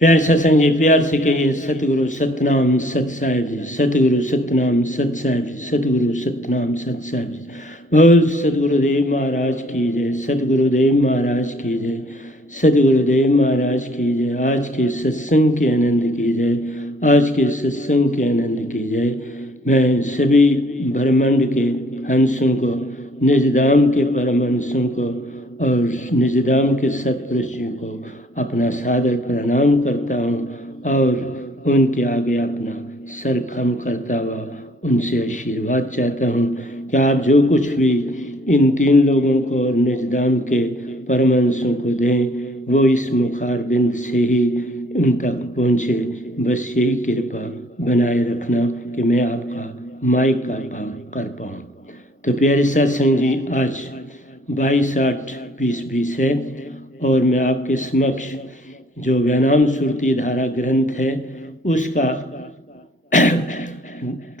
प्यार सत्संग जी, प्यार से कहिए सतगुरु सतनाम सत साहिब जी, सतगुरु सतनाम सत साहिब जी, सतगुरु सतनाम सत साहिब जी। बोल सतगुरुदेव महाराज की जय, सतगुरुदेव महाराज की जय, सतगुरुदेव महाराज की जय। आज के सत्संग के आनंद की जय, आज के सत्संग के आनंद की जय। मैं सभी ब्रह्मांड के हंसों को, निजधाम के परमहंसों को और निजधाम के सत्पुरुषों को अपना सादर प्रणाम करता हूँ और उनके आगे अपना सर खम करता हुआ उनसे आशीर्वाद चाहता हूँ कि आप जो कुछ भी इन तीन लोगों को और निजधाम के परमहंसों को दें वो इस मुखारबिंद से ही उन तक पहुँचे। बस यही कृपा बनाए रखना कि मैं आपका माइक का काम कर पाऊँ। तो प्यारे सत्संग जी, आज 22/8/2020 है और मैं आपके समक्ष जो व्यायाम सुरती धारा ग्रंथ है उसका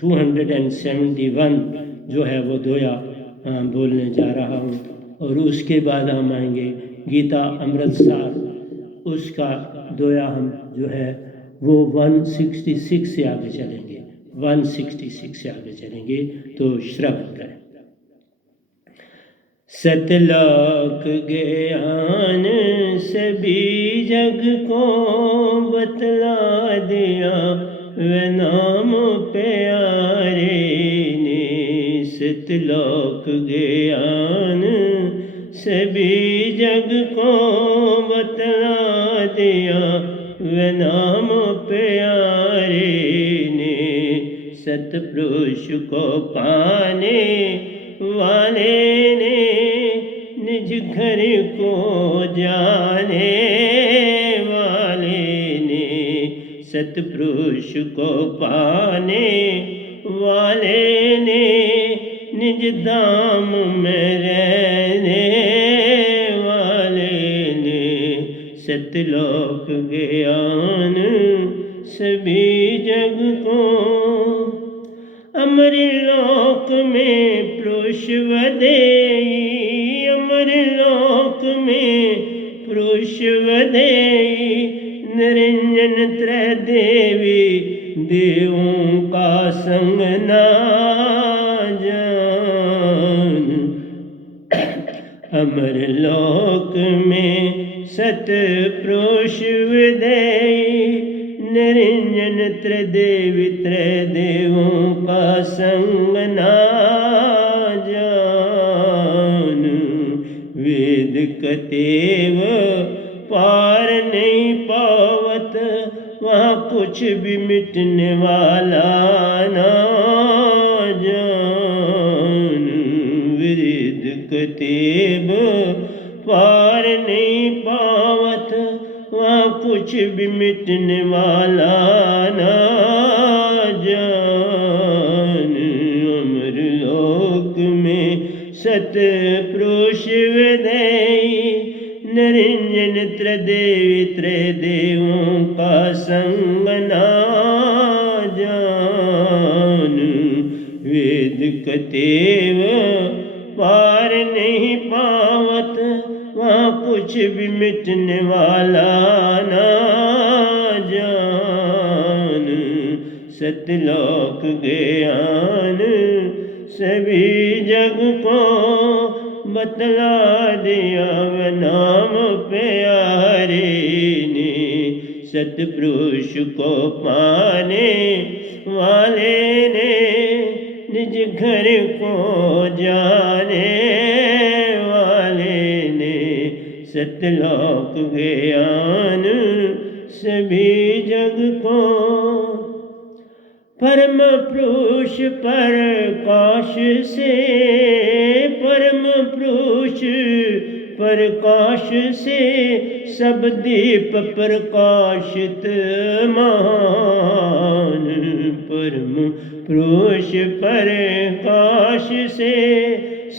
271 जो है वो दोया बोलने जा रहा हूँ और उसके बाद हम आएंगे गीता अमृतसार, उसका दोया हम जो है वो 166 से आगे चलेंगे, 166 से आगे चलेंगे। तो श्रवण करें। सतलोक ज्ञान सभी जग को बतला दिया, वे नाम प्यारे ने। सतलोक ज्ञान सभी जग को बतला दिया, वे नाम प्यारे ने। सतपुरुष को पाने वाले ने निज घर को जाने वाले ने। सतपुरुष को पाने वाले ने निज धाम में रहने वाले ने। सतलोक ज्ञान सभी जग को अमर लोक में पुरुष वदेई, अमर लोक में पुरुष वदेई। निरंजन त्रय देवी देवों का संग ना जान। अमर लोक में सत पुरुष वदेई, निरंजन त्रिदेवी त्रिदेवों का संग ना जान। वेद कतेव पार नहीं पावत, वहाँ कुछ भी मिटने वाला ना जान। वेद कतेव पार नहीं पावत, वहाँ कुछ भी मिटने वाला ना जान। अमर लोक में सत पुरुष वदेई, निरंजन त्रिदेवी त्रिदेवों का संग ना जान। वेद कतेव पार नहीं पावत, वहाँ कुछ भी मिटने वाला ना जान। सतलोक ज्ञान सभी जग को बतला दिया, वे नाम प्यारे ने। सतपुरुष को पाने वाले ने निज घर को जाने वाले ने। सतलोक ज्ञान सभी जग को परम पुरुष प्रकाश से, परम पुरुष प्रकाश से सब दीप प्रकाशित मान। परम पुरुष प्रकाश से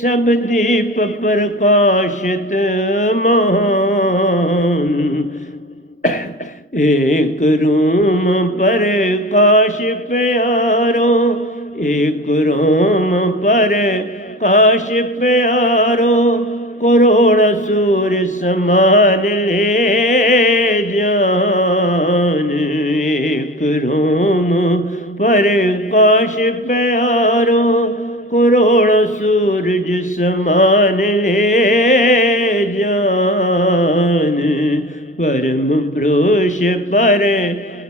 सब दीप प्रकाशित मान। एक रूम प्रकाश प्यारो, एक रोम प्रकाश प्यारो। करोड़ सूर्य समान ले जान। परम पुरुष पर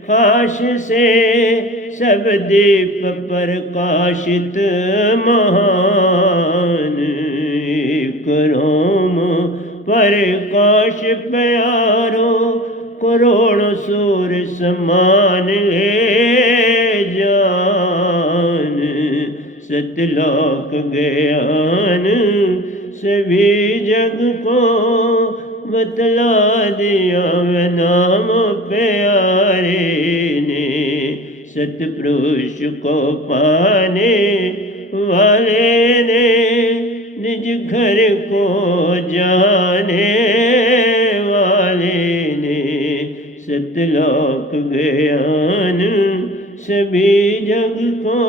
काश से सब दीप प्रकाशित महान रोम प्रकाश प्यारो करोड़ सूर समान जान सतलोक ज्ञान सभी जग को बतला दिया वे नाम प्यारे ने सतपुरुष को पाने वाले ने निज घर को जाने वाले ने सतलोक ज्ञान सभी जग को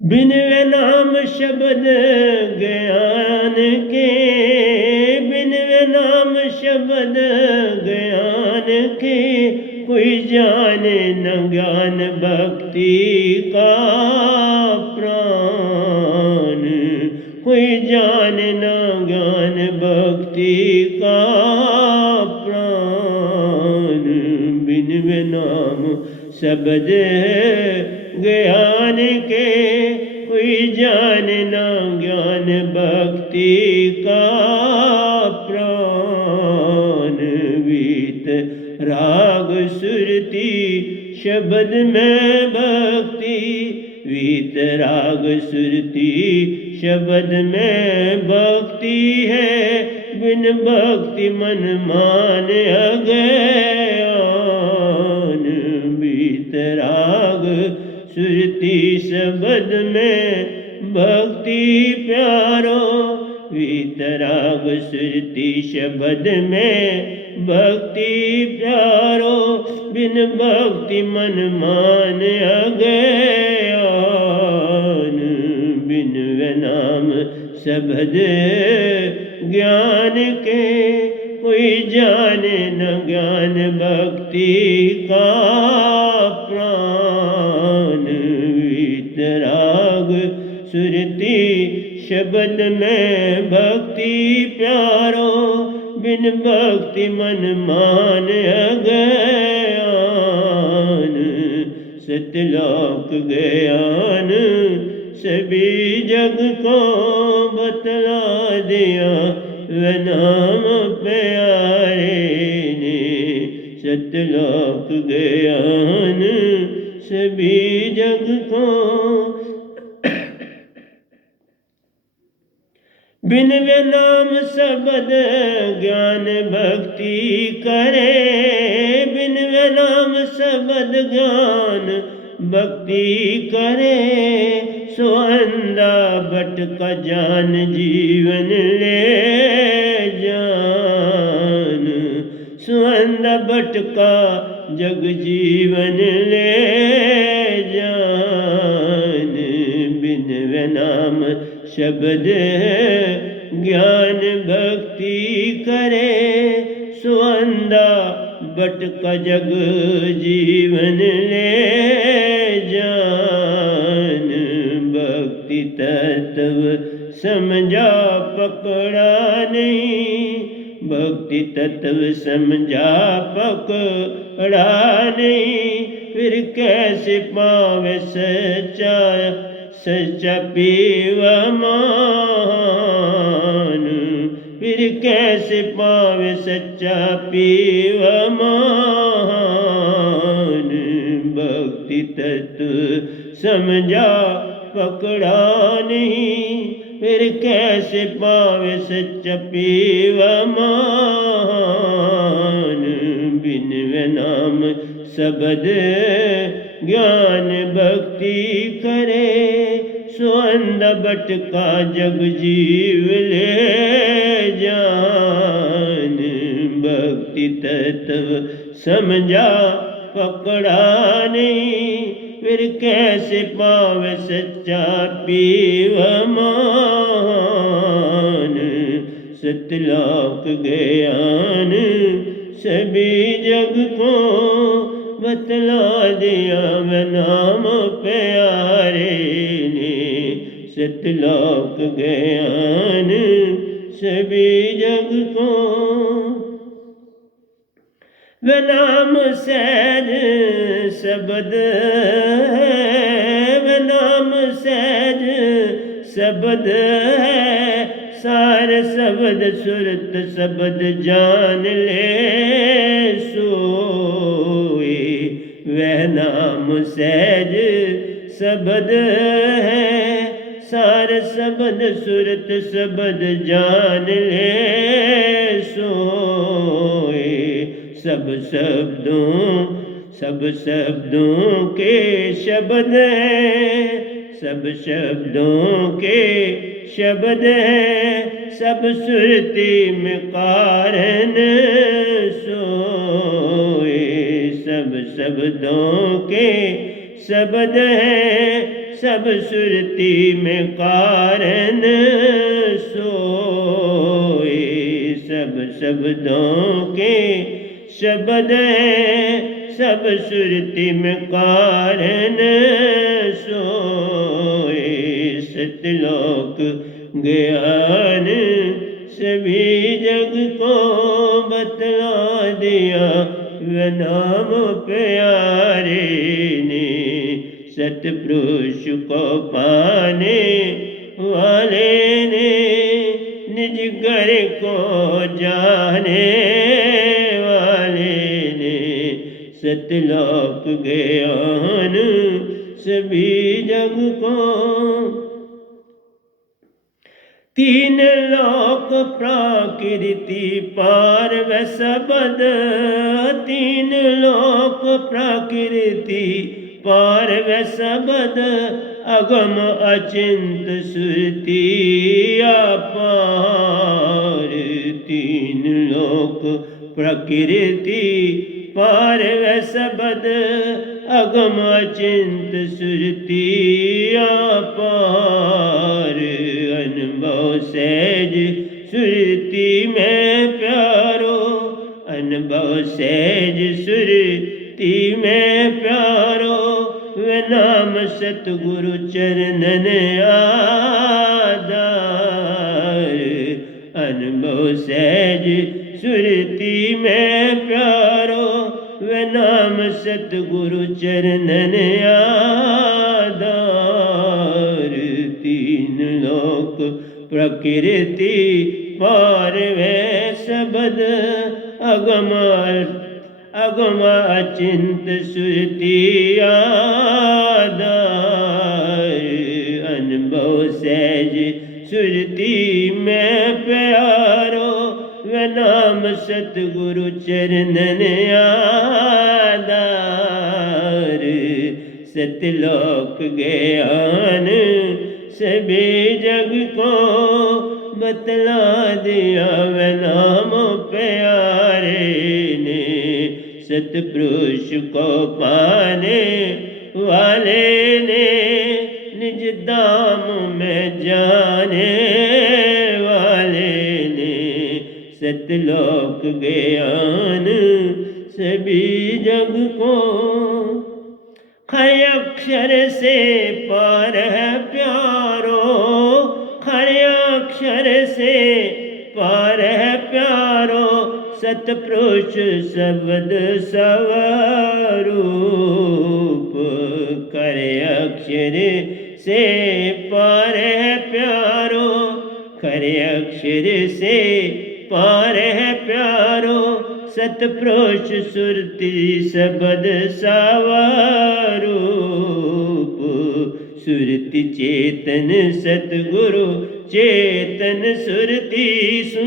बिन वे नाम शब्द ज्ञान के बिन वे नाम शब्द ज्ञान के कोई जाने न ज्ञान भक्ति का प्राण कोई जाने न ज्ञान भक्ति का प्राण बिन वे नाम शब्द ज्ञान के कोई जाने न ज्ञान भक्ति का प्राण वीत राग सुरती शब्द में भक्ति वीत राग सुरती शब्द में भक्ति है बिन भक्ति मन मान अज्ञान वीत राग सुरती शब्द में भक्ति प्यारो वीतराग सुरती शब्द में भक्ति प्यारो बिन भक्ति मन मान अज्ञान बिन वे नाम शब्द ज्ञान के कोई जाने न ज्ञान भक्ति का प्राण वीतराग सुरती शब्द में भक्ति प्यारो बिन भक्ति मन मान अज्ञान सतलोक ज्ञान सभी जग को बतला दिया वे नाम प्यारे ने सतलोक ज्ञान सभी जग को बिन वे नाम शब्द ज्ञान भक्ति करे बिन वे नाम शब्द ज्ञान भक्ति करे सो अंधा भटका जान जीवन ले जान सो अंधा भटका जग जीवन ले जान बिन वे नाम शब्द ज्ञान भक्ति करे सो अंधा भटका जग जीवन ले जान भक्ति तत्व समझा पकड़ा नहीं भक्ति तत्व समझा पकड़ा नहीं फिर कैसे पावे सच्चा सच्चा पीवमान फिर कैसे पावे सच्चा पीवमान भक्ति तत्व समझा पकड़ा नहीं फिर कैसे पावे सच्चा पीवमान बिन वे नाम शब्द ज्ञान भक्ति करे सो अंधा भटका जग जीव ले जान भक्ति तत्व समझा पकड़ा नहीं फिर कैसे पावे सच्चा पीवमान सतलोक ज्ञान सभी जग को बतला दिया वे नाम प्यारे ने सतलोक ज्ञान सभी जग को वे नाम सहज शब्द है, वे नाम सहज शब्द है, सार शब्द सुरत शब्द जान ले सोई, वह नाम सहज शब्द है, सार शब्द सुरत शब्द जान ले सोई, सब शब्दों के शब्द हैं, सब शब्दों के शब्द हैं, सब सुरती में कारण सोए, सब शब्दों के शब्द हैं, सब सुरती में कारण सोए, सब शब्दों के शब्द है, सब सुरती में कारण सोए, सतलोक ज्ञान सभी जग को बतला दिया, वह नाम प्यारे ने, सतपुरुष को पाने वाले ने, निज घर को जाने सतलोक ज्ञान सभी जग को, तीन लोक प्रकृति पार व शब्द, तीन लोक प्रकृति पार व शब्द, अगम अचिंत सुरति अपार, तीन लोक प्रकृति पार व शब्द, अगम अचिंत सुरति अपार, अनुभव सहज सुरति में प्यारो, अनुभव सहज सुरति में प्यारो, वे नाम सतगुरु चरणन आधार, अनुभव सहज सुरति में प्यारो, वे नाम सतगुरु चरणन आधार, तीन लोक प्रकृति पार वे शब्द, अगम अचिंत सुरति आधार, अनुभव सहज सुरति में प्यारो, वे नाम सतगुरु चरणन आधार, सतलोक ज्ञान सभी जग को बतला दिया, वे नाम प्यारे ने, सतपुरुष को पाने वाले ने, निज धाम में जाने वाले ने, सतलोक ज्ञान सभी जग को, खरे अक्षर से पार है प्यारो, खरे अक्षर से पार है प्यारो, सतपुरुष शब्द स्वरूप, खरे अक्षर से पार है प्यारो, खरे अक्षर से पार है प्यारो, सतपुरुष सुरति शब्द स्वरूप, सुरति चेतन सतगुरु चेतन सुरति सु,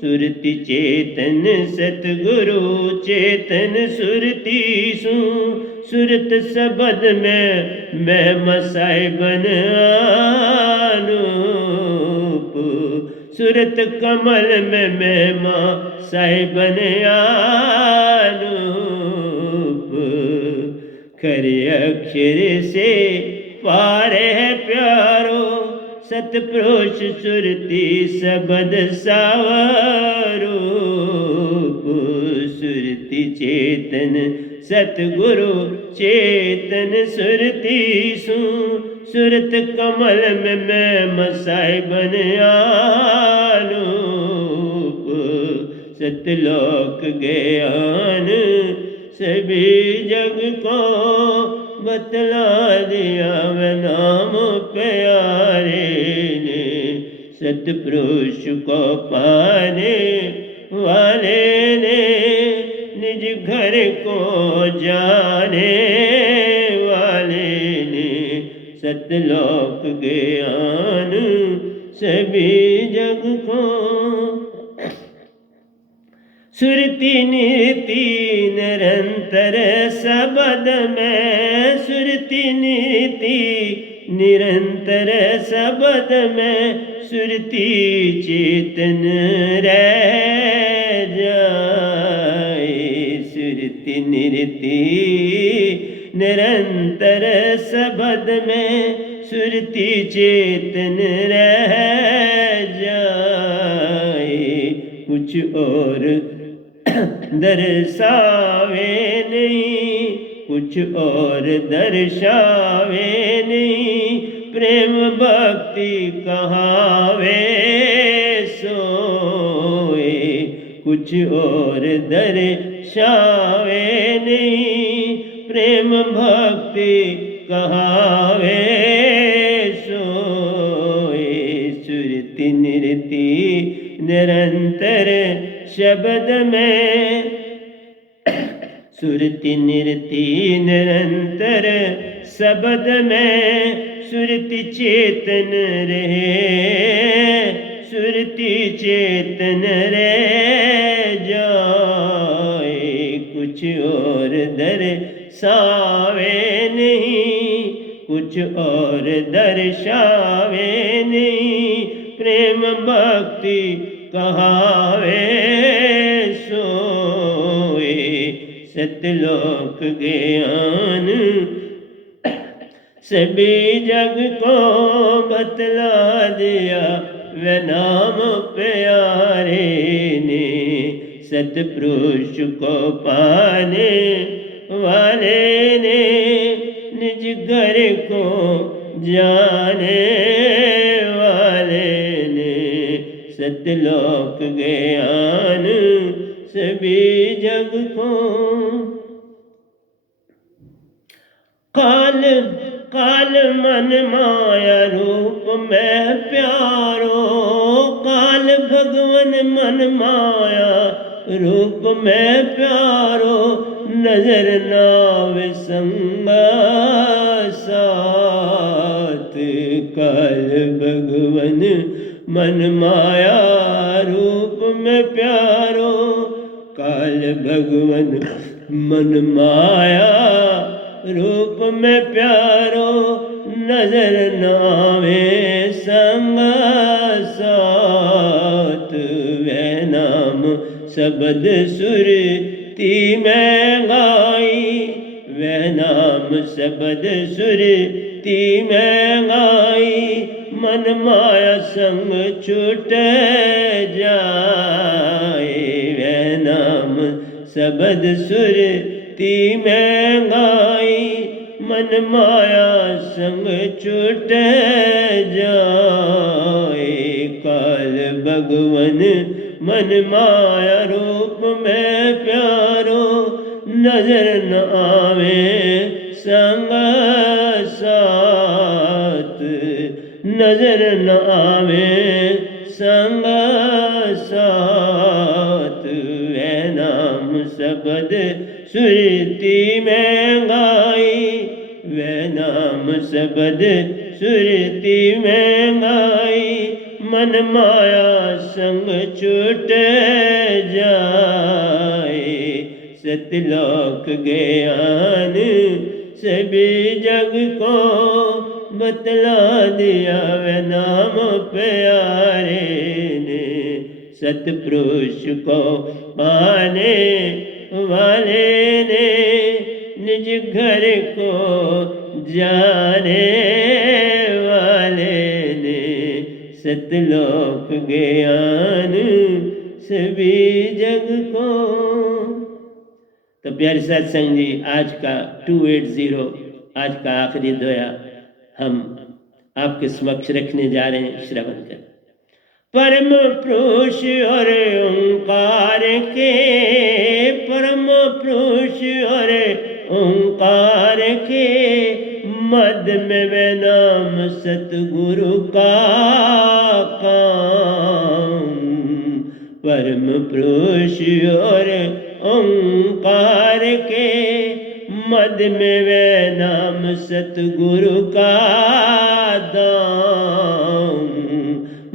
सुरति चेतन सतगुरु चेतन सुरति सु, सुरत शब्द में मैं मसाई बन आनूप, सुरत कमल में मैं माँ साहिबन आनूप, खरे अक्षर से पार है प्यारो, सतपुरुष सुरति शब्द स्वरूप, सुरति चेतन सतगुरु चेतन सुरति सु, सूरत कमल में मैं मसाई बन आनूप सतलोक ज्ञान सभी जग को बतला दिया मैं नाम प्यारे ने सतपुरुष को पाने वाले ने निज घर को जाने वाले ने सतलोक ज्ञान सभी जग को सुरति नीति निरंतर सबद में सुरति नीति निरंतर सबद में सुरति चेतन रह जाए सुरति निरति निरंतर सबद में सुरति चेतन रह जाए कुछ और दर्शावे नहीं कुछ और दर्शावे नहीं प्रेम भक्ति कहावे सोए कुछ और दर्शावे नहीं प्रेम भक्ति कहावे सोए सुरति निरति निरंतर शब्द में सुरति निरति निरंतर शब्द में सुरति चेतन रहे सुरति चेतन रह जाए कुछ और दर्शावे नहीं कुछ और दर्शावे नहीं प्रेम भक्ति कहावे सोए सतलोक ज्ञान सभी जग को बतला दिया वे नाम प्यारे ने सतपुरुष को पाने वाले ने निज घर को जाने वाले ने सतलोक ज्ञान सभी जग को काल काल मन माया रूप में प्यारो काल भगवन मन माया रूप में प्यारो नजर नाव संगा साथ काल भगवन मन माया रूप में प्यारो काल भगवन मन माया रूप में प्यारो नजर नावे संग साथ वे नाम शब्द सुरती में गाई वे नाम शब्द सुरती में गाई मन माया संग छूट जाए वे नाम शब्द सुरती में गाई मन माया संग छूट जाए काल भगवन मन माया रूप में प्यारो नजर न आवे संग साथ नजर न आवे संग साथ वे नाम शब्द सुरती में गाई वे नाम शब्द सुरती में गाई मन माया संग छूट जाए सतलोक ज्ञान सभी जग को बतला दिया वे नाम प्यारे ने सतपुरुष को पाने वाले ने निज घर को जाने वाले ने सतलोक ज्ञान सभी जग को। तो प्यारे सत्संग जी, आज का 280 आज का आखिरी दोया हम आपके समक्ष रखने जा रहे हैं, श्रवण कर। परम पुरुष और ओंकार के, परम पुरुष और ओंकार के, मद में वे नाम सतगुरु का काम। परम पुरुष और ओंकार के, मद में वे नाम सतगुरु का दाम।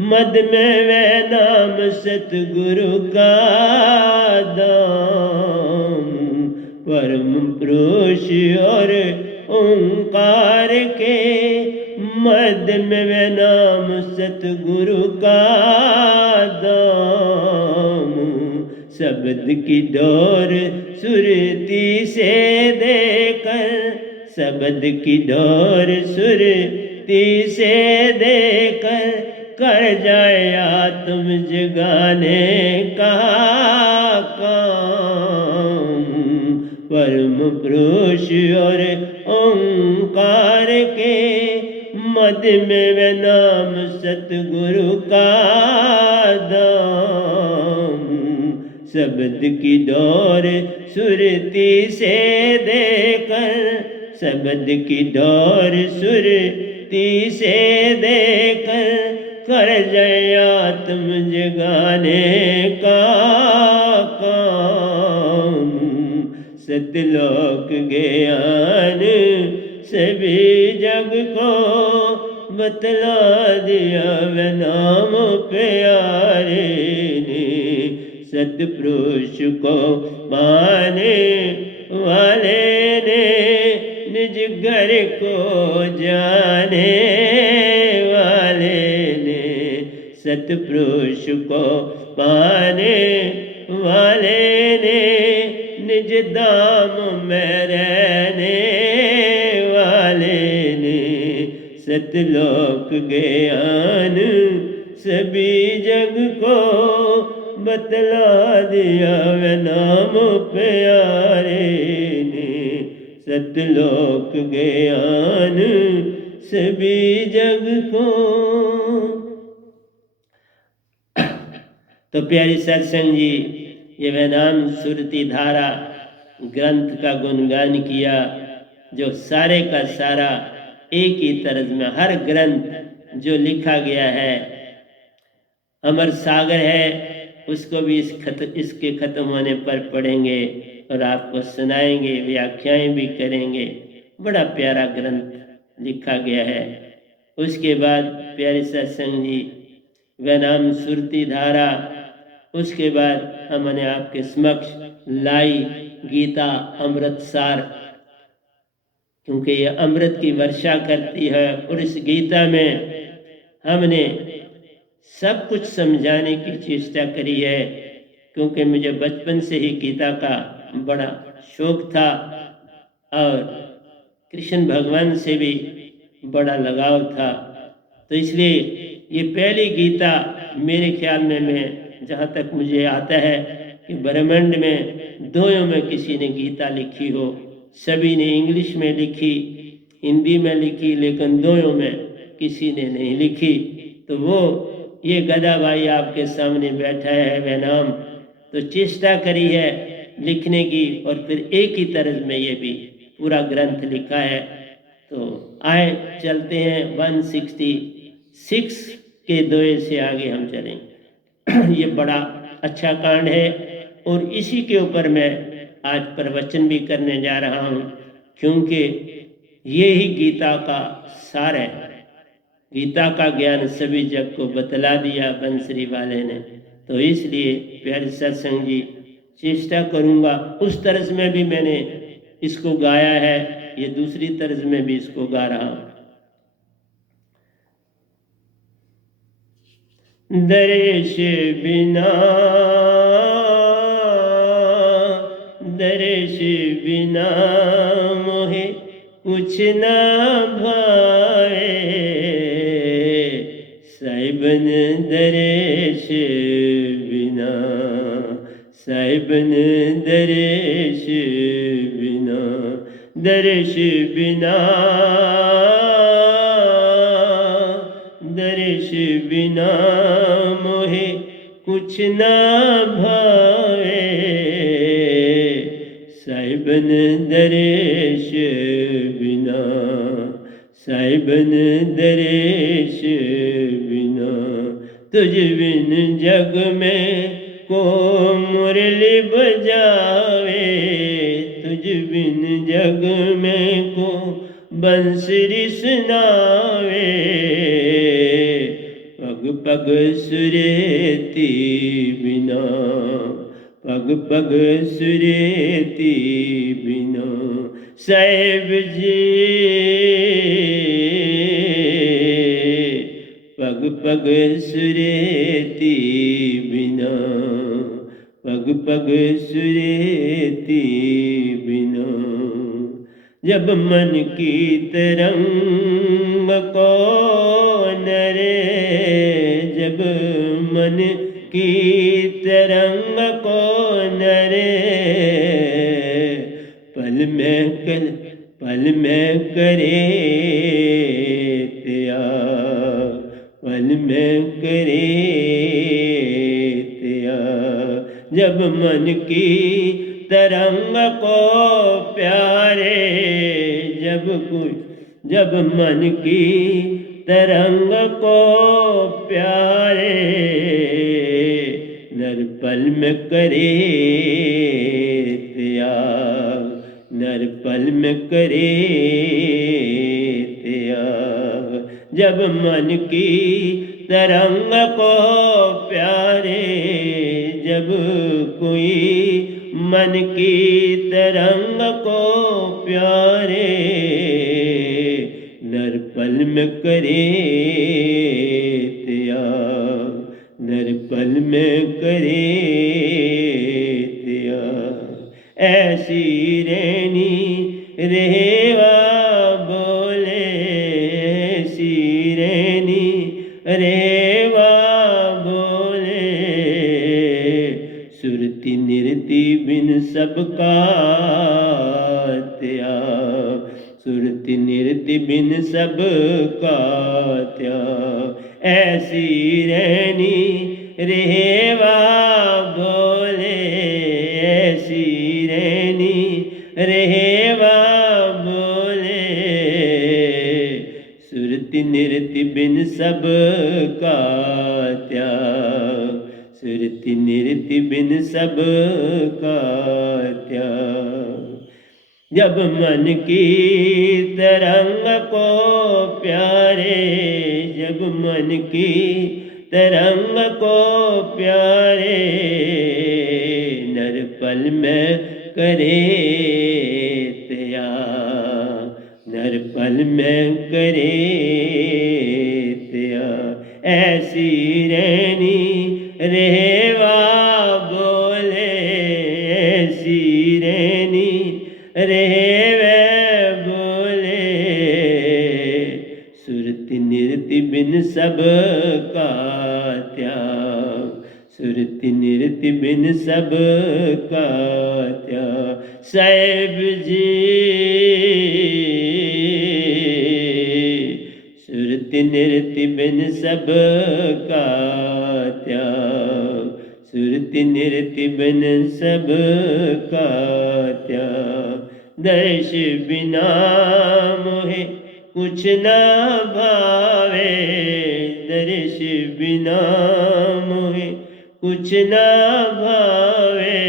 मद में वे नाम सतगुरु का दाम। परम पुरुष और ओंकार के, मद में वे नाम सतगुरु का दाम। शब्द की डोर सुरती से देकर, शब्द की डोर सुरती से देकर, कर जाए आत्म जगाने का काम। परम पुरुष और ओंकार के, मद में वे नाम सतगुरु का दाम। शब्द की डोर सुरती से देकर, शब्द की डोर सुरती से देकर, कर जाए आत्म जगाने का काम। सतलोक ज्ञान सभी जग को बतला दिया वे नाम प्यारे ने। सतपुरुष को पाने वाले ने, निज घर को जाने वाले ने। सतपुरुष को पाने वाले ने, निज धाम में रहने वाले ने। सतलोक ज्ञान सभी जग को बतला दिया वे नाम प्यारे ने। सतलोक ज्ञान सभी जग को। तो प्यारी सत्संग जी, ये वैनाम सुरती धारा ग्रंथ का गुणगान किया, जो सारे का सारा एक ही तर्ज में, हर ग्रंथ जो लिखा गया है अमर सागर है, उसको भी इसके खत्म होने पर पढ़ेंगे और आपको सुनाएंगे, व्याख्याएं भी करेंगे। बड़ा प्यारा ग्रंथ लिखा गया है। उसके बाद प्यारे सत्संग जी, वैनाम सुरती धारा, उसके बाद हमने आपके समक्ष लाई गीता अमृत सार, क्योंकि ये अमृत की वर्षा करती है। और इस गीता में हमने सब कुछ समझाने की चेष्टा करी है, क्योंकि मुझे बचपन से ही गीता का बड़ा शौक था और कृष्ण भगवान से भी बड़ा लगाव था। तो इसलिए ये पहली गीता मेरे ख्याल में, मैं जहाँ तक मुझे आता है कि ब्रह्मांड में दोयों में किसी ने गीता लिखी हो। सभी ने इंग्लिश में लिखी, हिंदी में लिखी, लेकिन दोयों में किसी ने नहीं लिखी। तो वो ये गदा भाई आपके सामने बैठा है वैनाम, तो चेष्टा करी है लिखने की, और फिर एक ही तरज में ये भी पूरा ग्रंथ लिखा है। तो आए चलते हैं 166 के दोए से आगे हम चलें। ये बड़ा अच्छा कांड है और इसी के ऊपर मैं आज प्रवचन भी करने जा रहा हूँ, क्योंकि ये ही गीता का सार है। गीता का ज्ञान सभी जग को बतला दिया बंसरी वाले ने। तो इसलिए प्यारे सत्संग जी, चेष्टा करूँगा उस तर्ज में भी मैंने इसको गाया है, ये दूसरी तर्ज में भी इसको गा रहा हूँ। दर्श बिना, दर्श बिना मोहे कुछ न भाए। साहिबन दर्श बिना, साहिबन दर्श बिना, दर्श बिना दर्श बिना मोहे कुछ ना भावे साहिबन दर्श बिना साहिबन दर्श बिना तुझ बिन जग में को मुरली बजावे तुझ बिन जग में को बंसुरी सुनावे पग पग सुरेती बिना पग पग सुरेती बिना साहिब जी पग पग सुरेती बिना पग पग सुरेती बिना जब मन की तरंग को नरे जब मन की तरंग को नरे पल में करे त्याग पल में करे त्याग जब मन की तरंग को प्यारे जब मन की तरंग को प्यारे नर पल में करे त्याग नर पल में करे त्याग जब मन की तरंग को प्यारे जब कोई मन की तरंग को प्यारे नर पल में करे त्याग नर पल में करे त्याग ऐसी रेनी रेवा बोले ऐसी रेनी रेवा बोले सुरति निरति बिन सबका त्याग सुरति निरति बिन सबका त्याग ऐसी रहनी रेवा बोले ऐसी रहनी रेवा बोले सुरति निरति बिन सबका त्याग सुरति निरति बिन सबका त्याग जब मन की तरंग को प्यारे जब मन की तरंग को प्यारे नर पल में करे त्याग नर पल में करे त्याग ऐसी रहनी रेवा बोले ऐसी रहनी रेवे बोले सुरति निरति बिन सबका त्याग सुरति निरति बिन सबका त्याग साहिब जी सुरति निरति बिन सबका त्याग सुरति निरति बिन सबका त्याग दर्श बिना मोहे कुछ ना भावे दर्श बिना मोहे कुछ ना भावे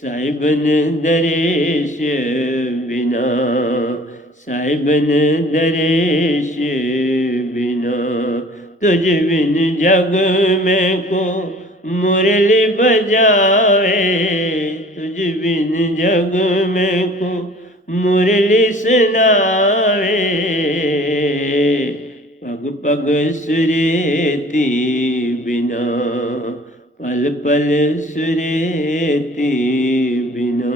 साहिबन दर्श बिना साहिबन दर्श बिना तुझ बिन जग में को मुरली बजावे तुझ बिन जग में को मुरली सुनावे पग पग सुरेती बिना पल पल सुरेती बिना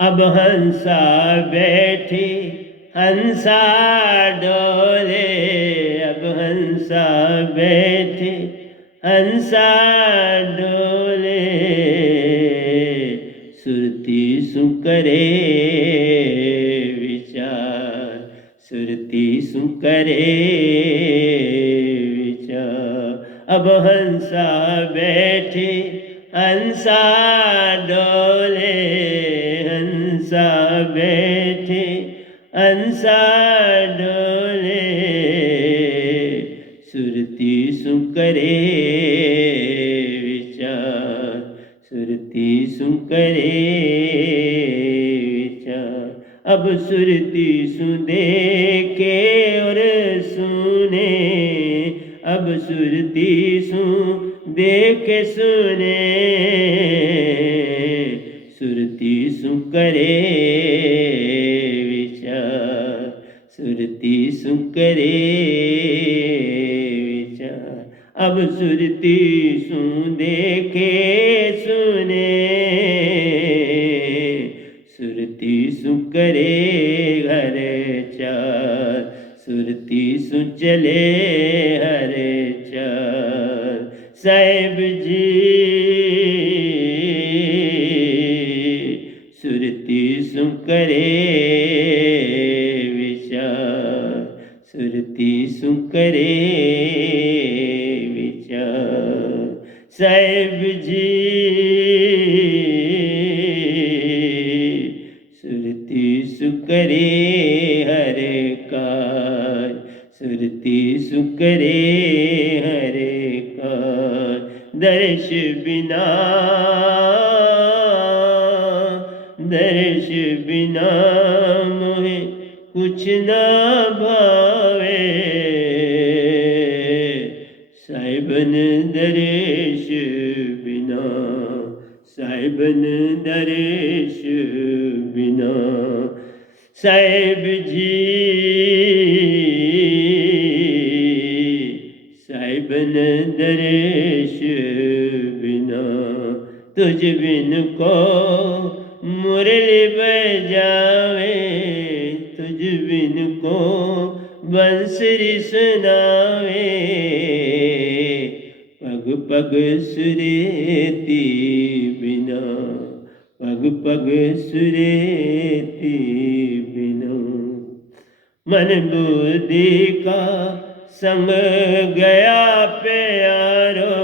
अब हंसा बैठी हंसा डोले अब हंसा बैठी हंसा डोले सुरती सुकरे શું કરે વિચાર. अब हंसा बैठे हंसा डोले, हंसा बैठे हंसा डोले, सुरती શું કરે વિચાર, सुरती શું કરે विचार. अब सुरती सु देखे और सुने, अब सुरती सु देखे सुने, सुरती सु करे विचार, सुरती सु करे विचार. अब सुरती सु देखे सुने, सुरती सु करे हर चार, सुरती सु चले हर चार. साहेब जी सुरती सु करे विचार, सुरती सु करे विचार. साहेब जी सुरती सु करे हर काज, सुरती सु करे हर काज. दर्श बिना, दर्श बिना मोहे कुछ ना भावे, साहिबन दर्श बिना, साहिबन दर्श बिना. साहेब जी साहिबन दर्श बिना, तुझ बिन को मुरली बजावे, तुझ बिन को बंसरी सुनावे, पग पग सुरेती बिना, पग पग सुरेती बिना. मन बुद्धि का संग गया प्यारो,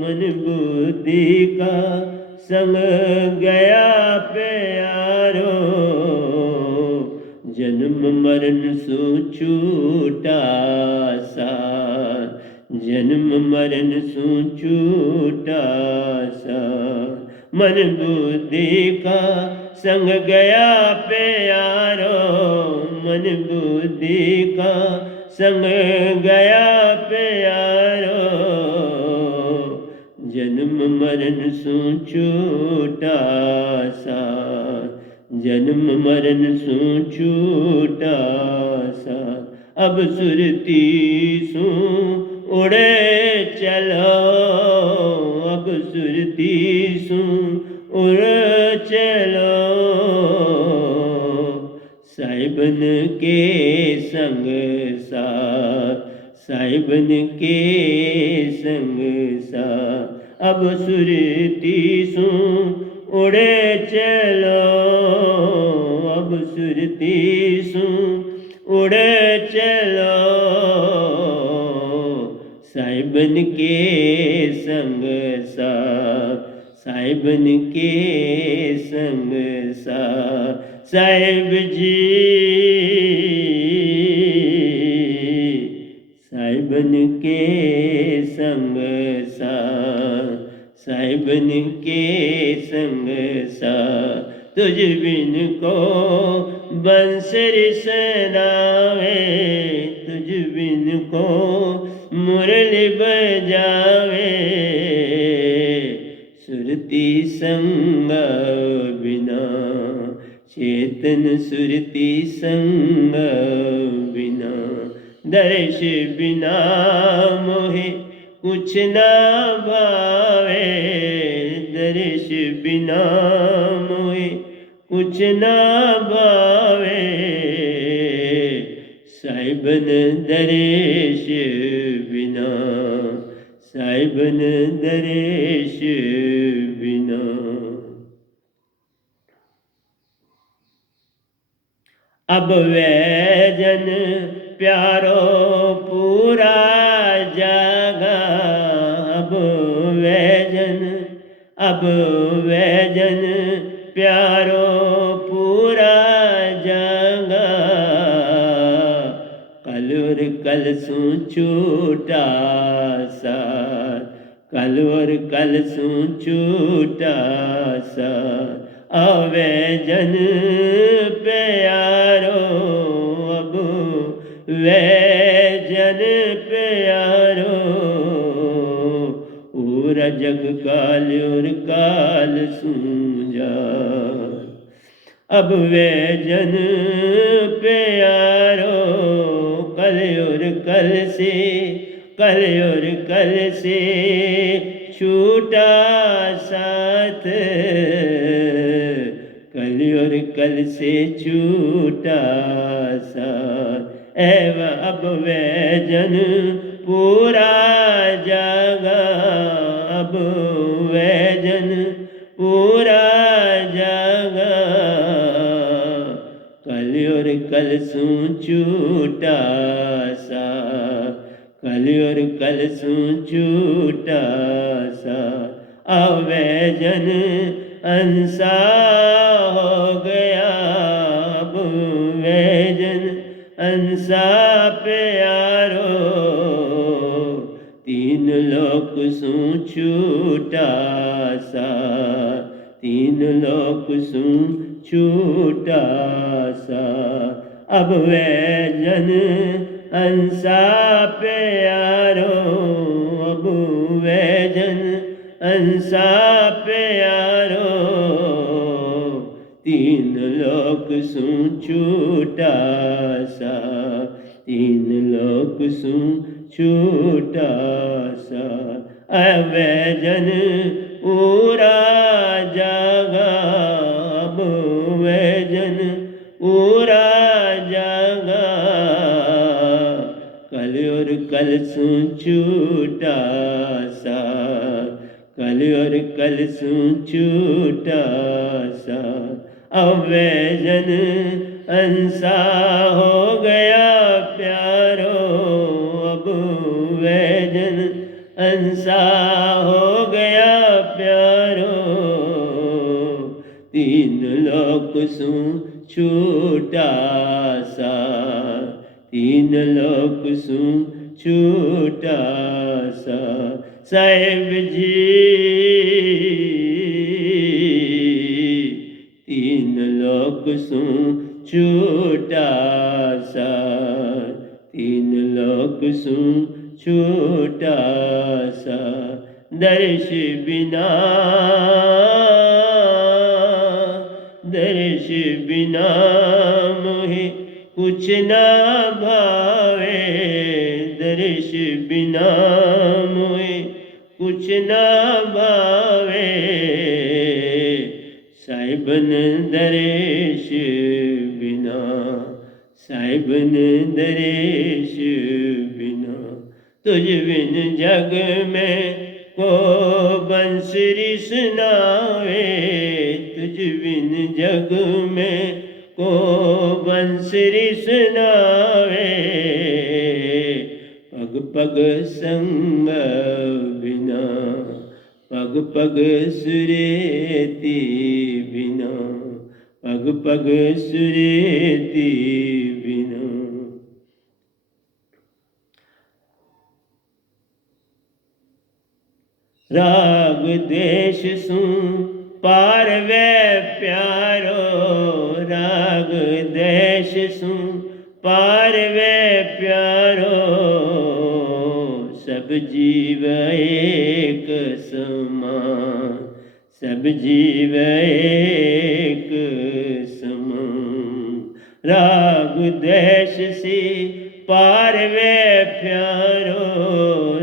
मन बुद्धि का संग गया प्यारो, जन्म मरण सु छूटा साथ, जन्म मरण सु छूटा साथ. मन बुद्धि का संग गया प्यारो, मन बुद्धि का संग गया प्यारो, जन्म मरण सु छूटा साथ, जन्म मरण सु छूटा साथ. अब सुरती सु उड़े चलो, अब सुरती सु उड़ चलो, साहिबन के संग साथ, साहिबन के संग साथ. अब सुरती सु उड़े चलो, अब सुरती सु उड़े चलो, साहिबन के संग साथ, साहिबन के संग साथ. साहेब जी साहिबन के संग साथ, साहिबन के संग साथ. तुझ बिन को बंसरी सुनावे, तुझ बिन को मुरली बजावे, सुरती संग बिना, चेतन सुरती संग बिना. दर्श बिना मोहे कुछ ना भावे, दर्श बिना मोहे कुछ ना भावे, साहिबन दर्श बिना, साहिबन दर्श बिना. अब वैजन प्यारो पूरा जागा, अब वैजन प्यारो पूरा जागा, कल और कल सू छूटा साथ, कल और कल सू छूटा साथ, अवैजन प्यारो अब वैजन प्यारो, पूरा जग काल और काल सूझा, अब वैजन प्यारो कल और कल से, कल और कल से छूटा साथ, कल और कल से छूटा साथ, एवं अब वैजन पूरा जागा, अब वैजन पूरा जागा, कल और कल सू छूटा सा, कल और कल सू छूटा सा, अवैजन अंसा हो गया, अब वैजन अंसा प्यारो, तीन लोक सू छूटा सा, तीन लोक सू छूटा सा, अब वैजन अंसा प्यारो, अब वैजन अंसा प्यारो, तीन लोक सू छूटा सा, तीन लोक सू छूटा सा, अवैजन पूरा जागा, अब वैजन पूरा जागा, कल और कल सू छूटा सा, कल और कल सू छूटा सा, अवैजन अंसा हो गया प्यारो, अब वैजन अंसा हो गया प्यारो, तीन लोक सू छूटा सा, तीन लोक सू छूटा सा, साहिब जी तीन लोक सू छूटा सा, तीन लोक सू छूटा सा, दर्श बिना, दर्श बिना मोहे कुछ ना भावे, दर्श बिना मोहे कुछ ना भावे, साहिबन दरेश बिना, साहिबन दरेश बिना, तुझ बिन जग में को बंसरी सुनावे, तुझ बिन जग में को बंसरी सुनावे, पग पग संग बिना, पग पग सुरेती बिना, पग पग सुरेती बिना, राग देश सू पार वे प्यारो, राग देश सू पार वे प्यारो, सब जीव एक समान, सब जीव एक समान, राग देश से पार वे प्यारो,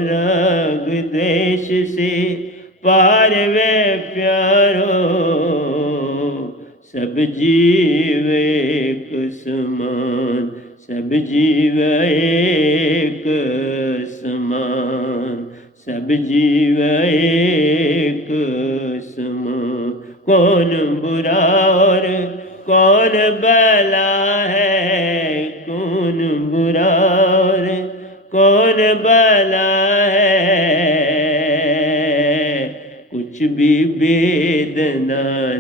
राग देश से पार वे प्यारो, सब जीव एक समान, सब जीव एक समान, सब जीव एक समान, कौन बुरा और कौन भला है, कौन बुरा भला है, कुछ भी वेद न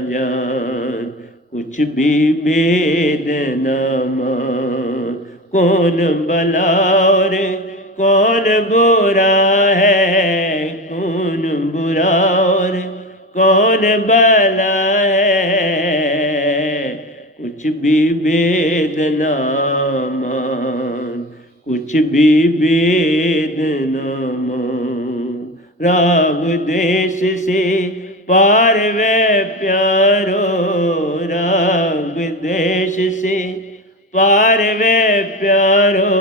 जान, कुछ भी वेद न मान। कौन भला और कौन बुरा है, कौन बुरा और कौन भला है, कुछ भी वेद न मान, कुछ भी वेद न मान। राग द्वेष से पार वे प्यारो, राग द्वेष से पार वे प्यारो,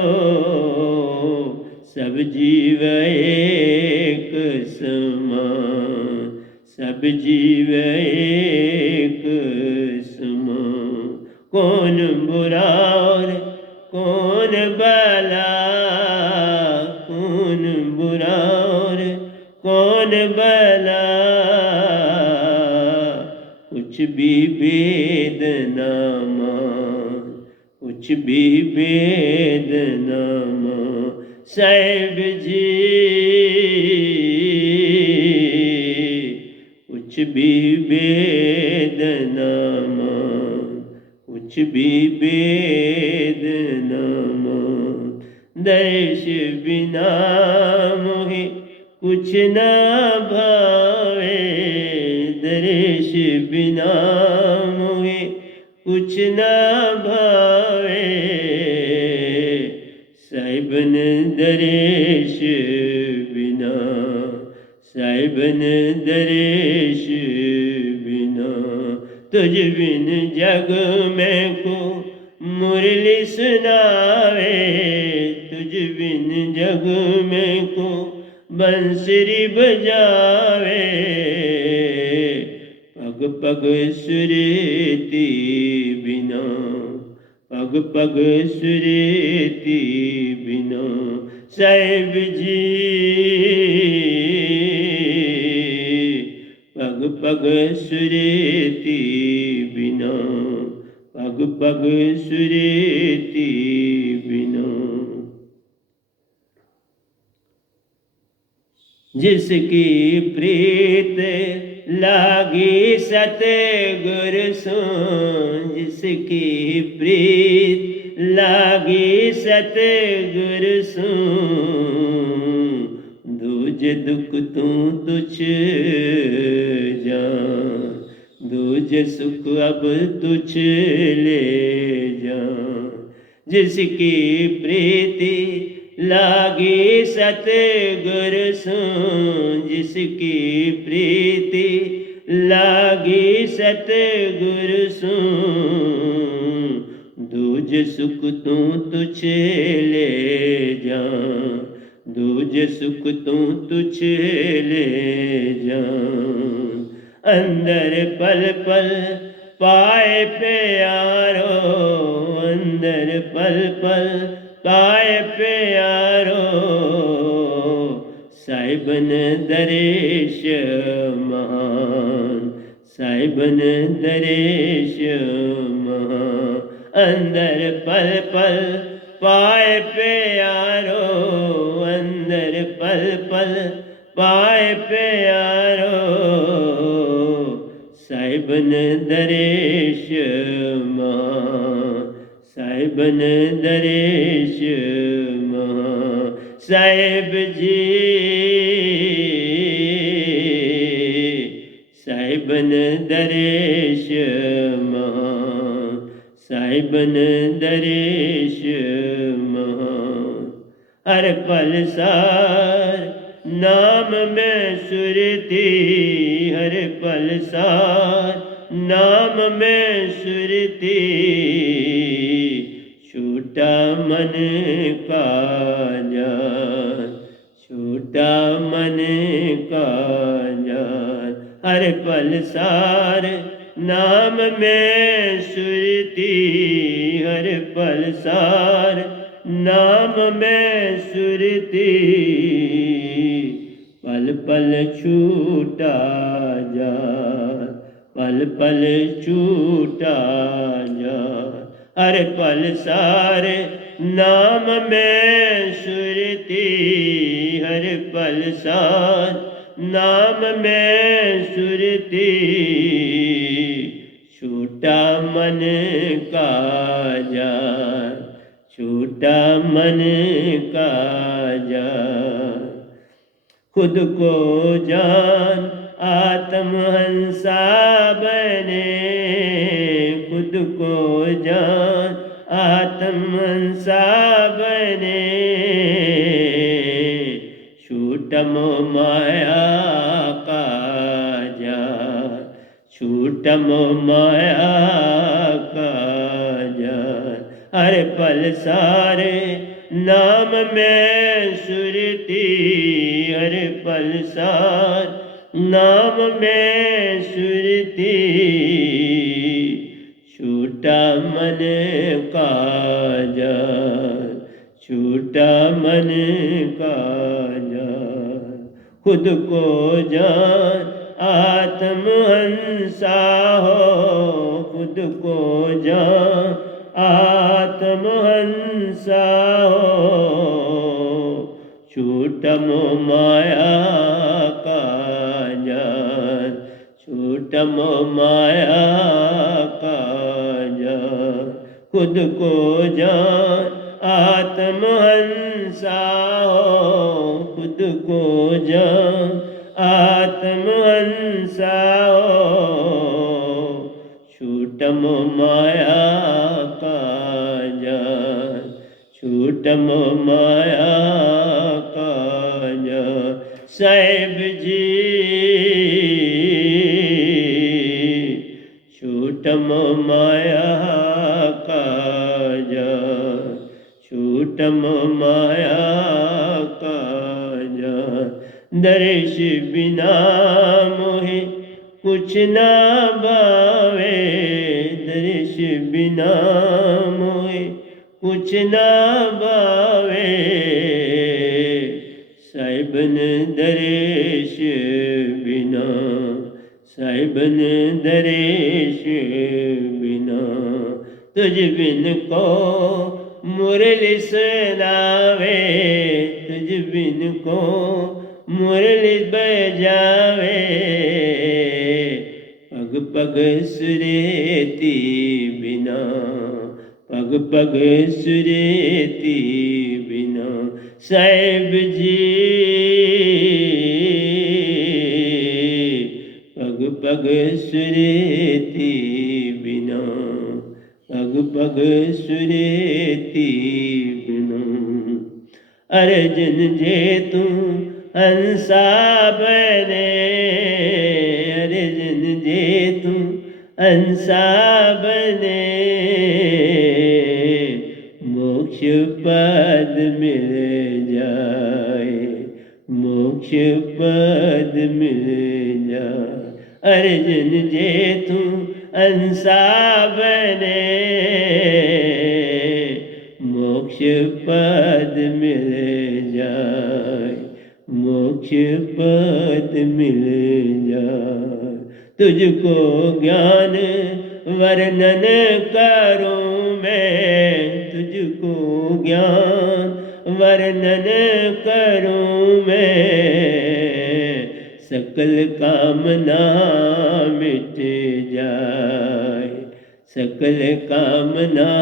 सब जीव एक समान, सब जीव एक समान। कौन बुरा और कौन भला, कौन बुरा और कौन भला, कुछ भी वेद न मान, कुछ भी वेद न मान। साहिब जी कुछ भी वेद न मान, कुछ भी वेद न मान। दर्श बिना मोहे कुछ न भावे, दर्श बिना मोहे कुछ न भावे। साहिबन दर्श बिना, साहिबन दर्श बिना, तुझ बिन जग में को मुरली सुनावे, तुझ बिन जग में को बंसुरी बजावे। पग पग सुरती बिना, पग पग सुरती बिना। साहिब जी पग पग सुरती बिना, पग पग सुरती बिना। जिसकी प्रीत लागी सतगुरु सो, जिसकी प्रीत लागी सतगुरु सो, दूज दुख तू तुझ जान, दूज सुख अब तुझ ले जान। जिसकी प्रीति लागी सतगुरु सो, जिसकी प्रीति लागी सतगुरु सो, दूज सुख तू तुझ ले जा, दूज सुख तू तुझ ले जा। अंदर पल पल पाए प्यारो, अंदर पल पल पाए प्यारो, साहिबन दरेश महान, साहिबन दरेश महान। अंदर पल पल पाए प्यारो, अंदर पल पल पाए प्यारो, साहिबन दरेश महान, साहिबन दरेश महान। साहिब जी साहिबन दरेश महान, साहिबन दरेश महान। हर पल सार नाम में सुरती, हर पल सार नाम में सुरती, छूटा मन का जान, छूटा मन का जान। हर पल सार नाम में सुरती, हर पल सार नाम में सुरती, पल पल छूटा जान, पल पल छूटा जान। हर पल सार नाम में सुरती, हर पल साथ नाम में सुरती, छूटा मन का जान, छूटा मन का जान। खुद को जान आत्महंसा बने, खुद को जान आत्महंसा बने, छूटम माया का जान, छूटम माया का जान। हर पल सारे नाम में सुरती, हर पल सार नाम में सुरती, छूटा मन का जान, छूटा मन का जान। खुद को जान आत्महंसा हो, खुद को जान आत्महंसा हो, छूटम माया का जान, छूटम माया का जान। खुद को जान आत्महंसा हो, खुद को जान आत्महंसा हो, छूटम माया का जान, छूटम माया का जान। साहिब जी छूटम माया का जान, छूटम माया का जान। दर्श बिना मोहे कुछ ना भावे, दर्श बिना मोहे कुछ ना भावे, साहिबन दर्श बिना, साहिबन दर्श बिना। तुझ बिन को मुरली सुनावे, तुझ बिन को मुरली बजावे, पग पग सुरेती बिना, पग पग सुरेती बिना। साहिब जी पग पग सुरेती बिना, पग पग सुरेती बिना। अर्जुन जे तू हंसा बने, अर्जुन जे तू हंसा बने, मोक्ष पद मिल जाए, मोक्ष पद मिल जाए। अर्जुन जे तू हंसा बने, मोक्ष पद मिल जाए, मोक्ष पद मिल जाए। तुझको ज्ञान वर्णन करूं मैं, तुझको ज्ञान वर्णन करूं मैं, सकल कामना मिट जाए, सकल कामना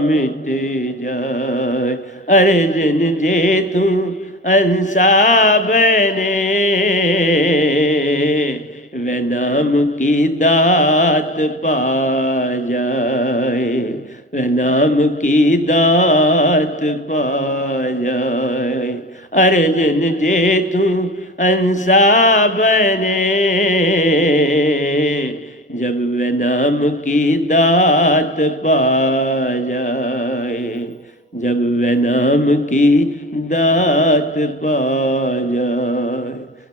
मिट जाए। अर्जुन जे तू हंसा बने, वे नाम की दात पा जाए, वे नाम की दात पा जाए। अर्जुन जे तू हंसा बने, जब वे नाम की दात पा जाए, जब वे नाम की दात पा जाए।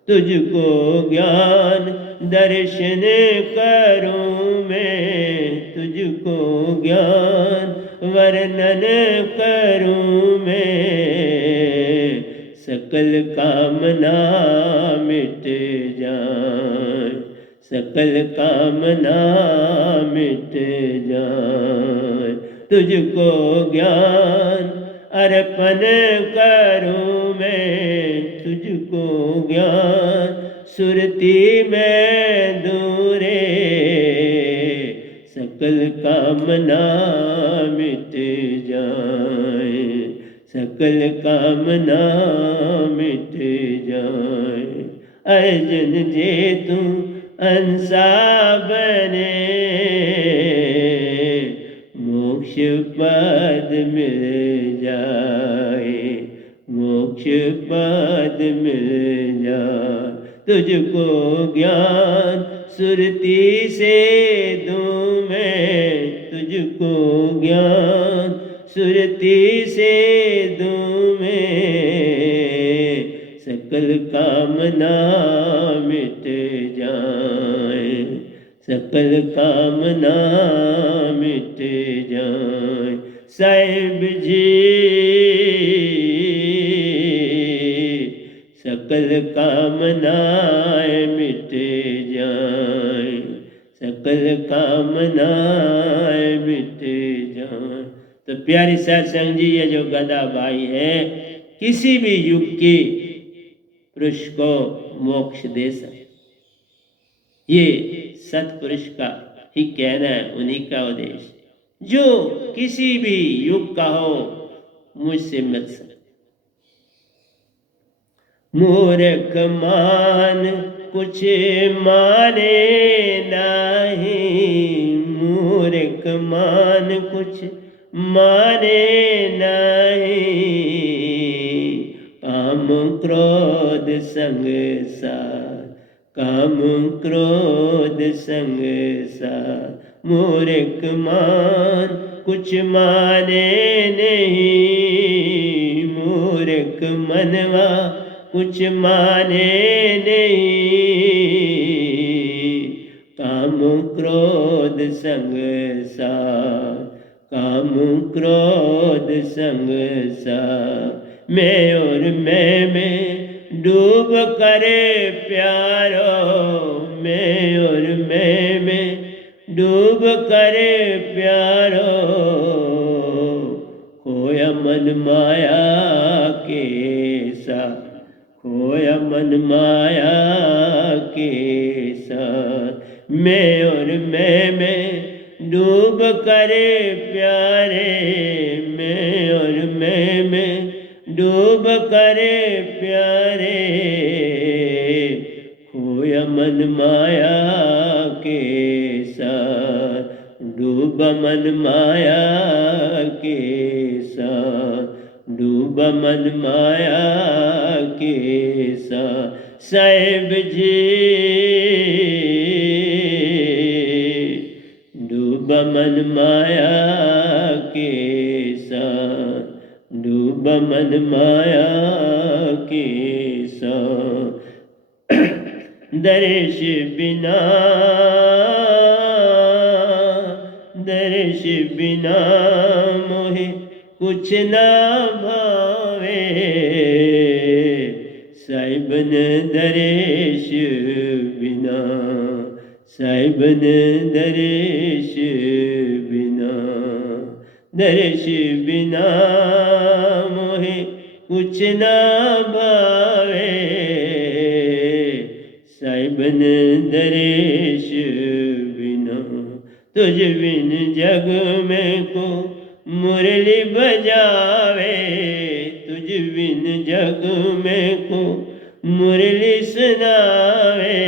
तुझको ज्ञान दर्शन करूं मैं, तुझको ज्ञान वर्णन करूं मैं, सकल कामना मिट जाए, सकल कामना मिट जाए। तुझको ज्ञान अर्पण करूं मैं, तुझको ज्ञान सुरती में दूरे, सकल कामना मिट जाए, सकल कामना मिट जाए। अर्जुन जे तू अंसा बने, मोक्ष पद मिल जाए, मोक्ष पद मिल जाए। तुझको ज्ञान सुरती से दूं मैं, तुझको ज्ञान सुरती से दूं मैं, सकल कामना मिट जाए, सकल कामना मिट जाए। साहिब जी सकल कामनाएं मिट जाए, सकल कामनाएं मिट जाए। तो प्यारी सत्संग जी, ये जो गदा भाई है किसी भी युग के पुरुष को मोक्ष दे सकते, ये सतपुरुष का ही कहना है, उन्हीं का उद्देश्य। जो किसी भी युग का हो मुझसे मिल सकता। मूर्ख मान कुछ माने नहीं, मूर्ख मान कुछ माने नहीं, काम क्रोध संग साथ, काम क्रोध संग साथ। मूर्ख मान कुछ माने नहीं, मूर्ख मनवा कुछ माने नहीं, काम क्रोध संग साथ, काम क्रोध संग साथ। मैं और मैं डूब करे प्यारो, मैं और मैं डूब करे प्यारो, खोया मन माया के साथ, खोया मन माया के साथ। मैं और मैं डूब करे प्यारे, मैं और मैं डूब करे प्यारे, खोया मन माया के साथ, डूब मन माया के साथ, डूब मन माया के साथ। साहिब जी डूब मन माया के साथ, डूब मन माया के साथ। दर्श बिना, दर्श बिना मोहे कुछ ना भावे, साहिबन दर्श बिना, साहिबन दर्श बिना, दर्श बिना मोहे कुछ ना भावे, साहिबन दर्श बिना। तुझ बिन जग में को मुरली बजावे, तुझ बिन जग में को मुरली सुनावे,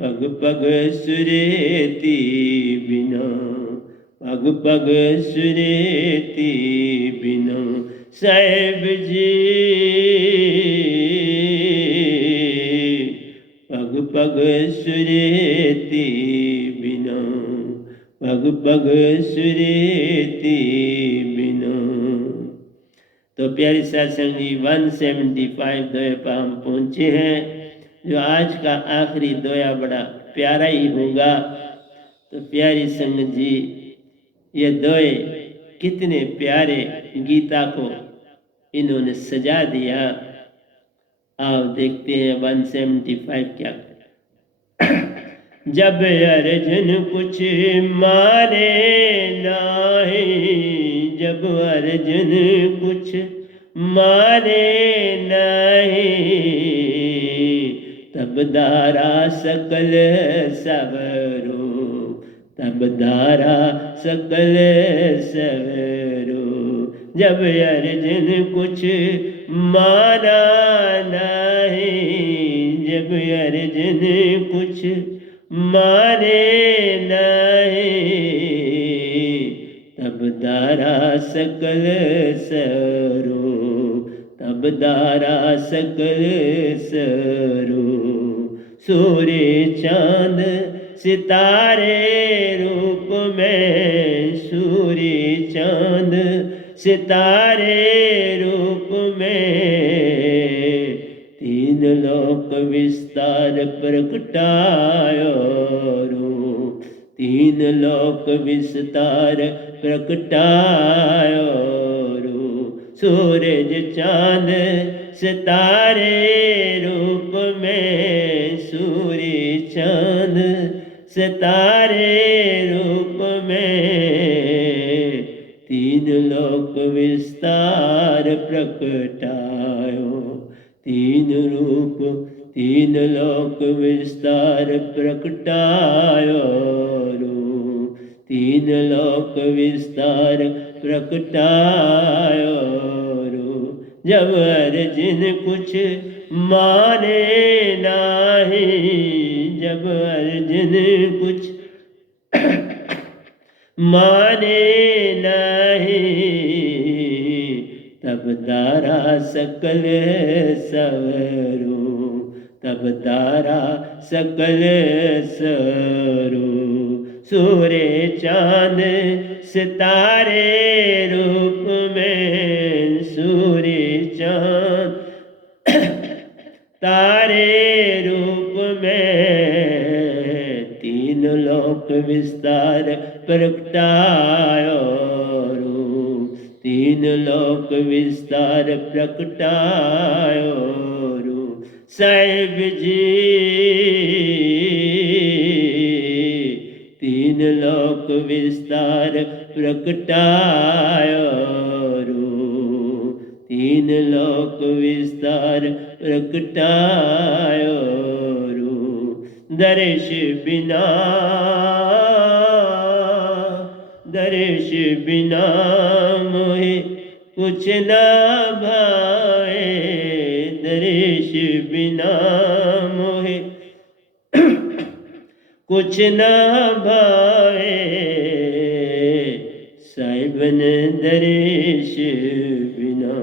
पग पग सुरेती बिना, पग पग सुरेती बिना। साहिब जी पग पग सुरेती बिना, पग पग सुरेती बिना। तो प्यारी सत्संग जी 175 दोए पर हम पहुँचे हैं, जो आज का आखिरी दोया बड़ा प्यारा ही होगा। तो प्यारी संगत जी, ये दोए कितने प्यारे गीता को इन्होंने सजा दिया। आओ देखते हैं 175 क्या। जब अर्जुन कुछ माने नाही, जब अर्जुन कुछ माने नहीं। तब दारा सकल सवरो, तब दारा सकल सवरो। जब अर्जुन कुछ माना नहीं, जब अर्जुन कुछ माने नहीं, तब दारा सकल सरो, तब दारा सकल सरो। सूर्य चांद सितारे रूप में, सूर्य चांद सितारे रूप में, तीन लोक विस्तार प्रगटायो रूप, तीन लोक विस्तार प्रगटायो रूप। सूरज चांद सितारे रूप में, सूर्य चांद सितारे रूप में, तीन लोक विस्तार प्रकटायो। तीन रूप तीन लोक विस्तार प्रकटायो रूप, तीन लोक विस्तार प्रकटायो रूप। जब अर्जुन कुछ माने नहीं, जब अर्जुन कुछ माने नहीं, तब दारा सकल सवरो, तब दारा सकल सरो। सूर्य चांद सितारे रूप में, सूर्य चांद तारे रूप में, तीन लोक विस्तार प्रगटायो रूप, तीन लोक विस्तार प्रगटायो रूप। साहिब जी तीन लोक विस्तार प्रगटायो रूप, तीन लोक विस्तार प्रगटायो रूप। दर्श बिना, दर्श बिना मोहे कुछ न भाए, दर्श बिना मोहे कुछ न भाए। साहिबन दर्श बिना,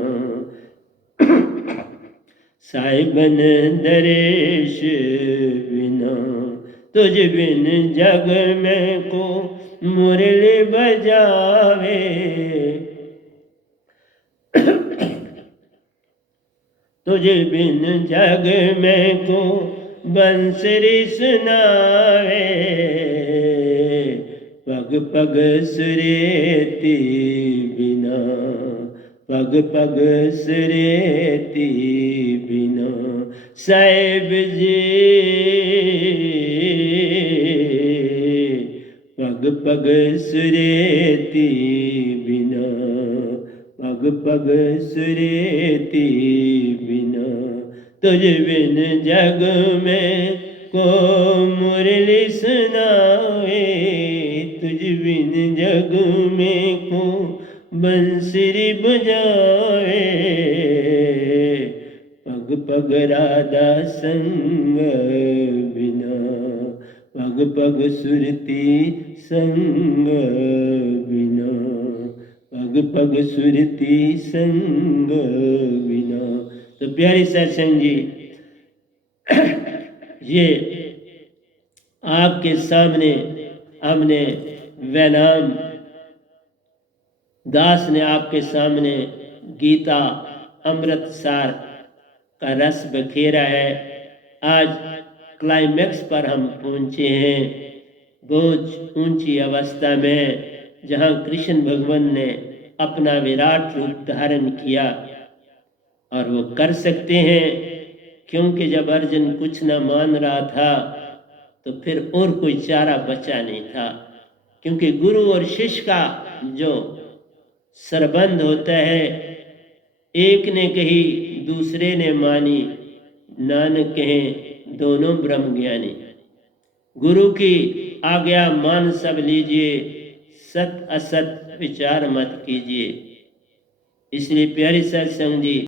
साहिबन दर्श बिना, तुझ बिन जग में को मुरली बजावे, तुझ बिन जग में को बंसरी सुनावे। पग पग सुरेती बिना, पग पग सुरेती बिना। साहिब जी पग पग सुरेती बिना, पग पग सुरेती बिना। तुझ बिन जग में को मुरली सुनावे, तुझ बिन जग में को बंसरी बजावे। पग पग राधा संग बिना, पग पग सुरती संग बिना, पग पग सुरती संग बिना। तो प्यारी सत्संग जी, ये आपके सामने हमने वैनाम दास ने आपके सामने गीता अमृत सार का रस बखेरा है। आज क्लाइमैक्स पर हम पहुंचे हैं, बहुत ऊंची अवस्था में, जहां कृष्ण भगवान ने अपना विराट रूप धारण किया। और वो कर सकते हैं, क्योंकि जब अर्जुन कुछ न मान रहा था तो फिर और कोई चारा बचा नहीं था। क्योंकि गुरु और शिष्य का जो सरबंध होता है एक ने कही दूसरे ने मानी, नानक कहें दोनों ब्रह्म ज्ञानी। गुरु की आज्ञा मान सब लीजिए, सत असत विचार मत कीजिए। इसलिए प्यारी सत्संग जी